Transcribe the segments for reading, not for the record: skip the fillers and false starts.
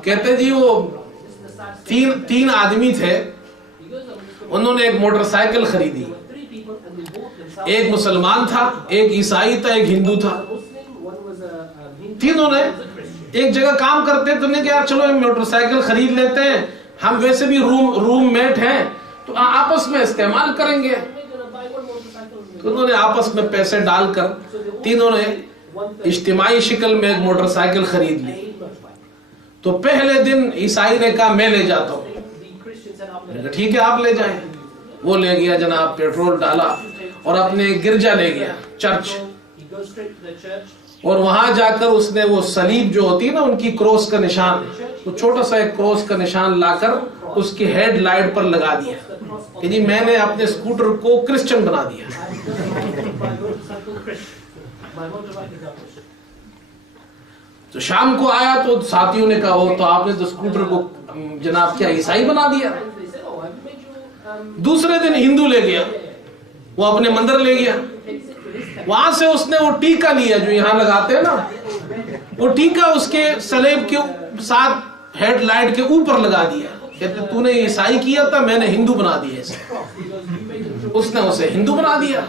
कहते जी वो तीन आदमी थे, उन्होंने एक मोटरसाइकिल खरीदी। एक मुसलमान था, एक ईसाई था, एक हिंदू था। तीनों ने एक जगह काम करते, तो उन्होंने कहा चलो मोटरसाइकिल खरीद लेते हैं, हम वैसे भी रूममेट हैं तो आपस में इस्तेमाल करेंगे। तो उन्होंने आपस में पैसे डालकर तीनों ने इज्तिमाई शिकल में एक मोटरसाइकिल खरीद ली। तो पहले दिन ईसाई ने कहा मैं ले जाता हूँ, ठीक है आप ले जाएं। वो ले गया जनाब, पेट्रोल डाला और अपने गिरजा ले गया, चर्च, और वहां जाकर उसने वो सलीब जो होती है ना उनकी, क्रॉस का निशान, तो छोटा सा एक क्रॉस का निशान लाकर उसकी हेडलाइट पर लगा दिया कि जी मैंने अपने स्कूटर को क्रिश्चियन बना दिया। तो शाम को आया तो साथियों ने कहा वो तो आपने तो स्कूटर को जनाब क्या ईसाई बना दिया। दूसरे दिन हिंदू ले गया, वो अपने मंदिर ले गया, वहां से उसने वो टीका लिया जो यहाँ लगाते हैं ना, वो टीका उसके सलेब के साथ हेडलाइट के ऊपर लगा दिया। कहते तूने ईसाई किया था, मैंने हिंदू बना दिया इसे। उसने उसे हिंदू बना दिया।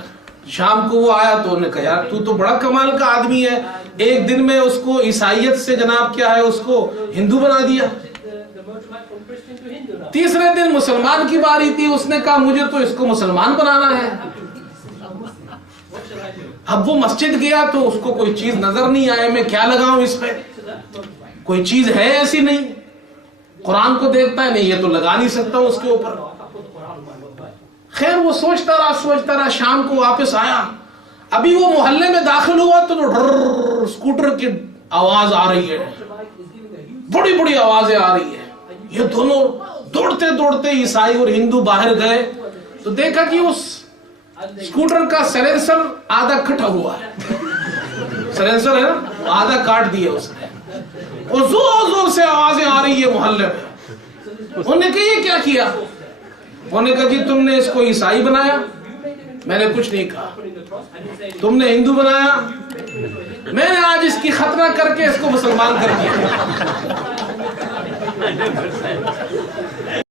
शाम को वो आया तो उन्होंने कहा यार तू तो बड़ा कमाल का आदमी है, एक दिन में उसको ईसाइयत से जनाब क्या है उसको हिंदू बना दिया। तीसरे दिन मुसलमान की बारी थी, उसने कहा मुझे तो इसको मुसलमान बनाना है। अब वो मस्जिद गया तो उसको कोई चीज नजर नहीं आया, मैं क्या लगाऊं इस पे, कोई चीज है ऐसी नहीं। कुरान को देखता है, नहीं ये तो लगा नहीं सकता उसके ऊपर। खैर वो सोचता रहा, शाम को वापस आया। अभी वो मोहल्ले में दाखिल हुआ तो स्कूटर की आवाज आ रही है, बड़ी बड़ी आवाजें आ रही है। ये दोनों दौड़ते दौड़ते ईसाई और हिंदू बाहर गए तो देखा कि उस स्कूटर का साइलेंसर आधा कटा हुआ है, साइलेंसर है ना, आधा काट दिया उसने, और जोर जोर से आवाजें आ रही है मोहल्ले में। उन्होंने कहा ये क्या किया? उन्होंने कहा जी तुमने इसको ईसाई बनाया, मैंने कुछ नहीं कहा। तुमने हिंदू बनाया, मैंने आज इसकी खतना करके इसको मुसलमान कर दिया।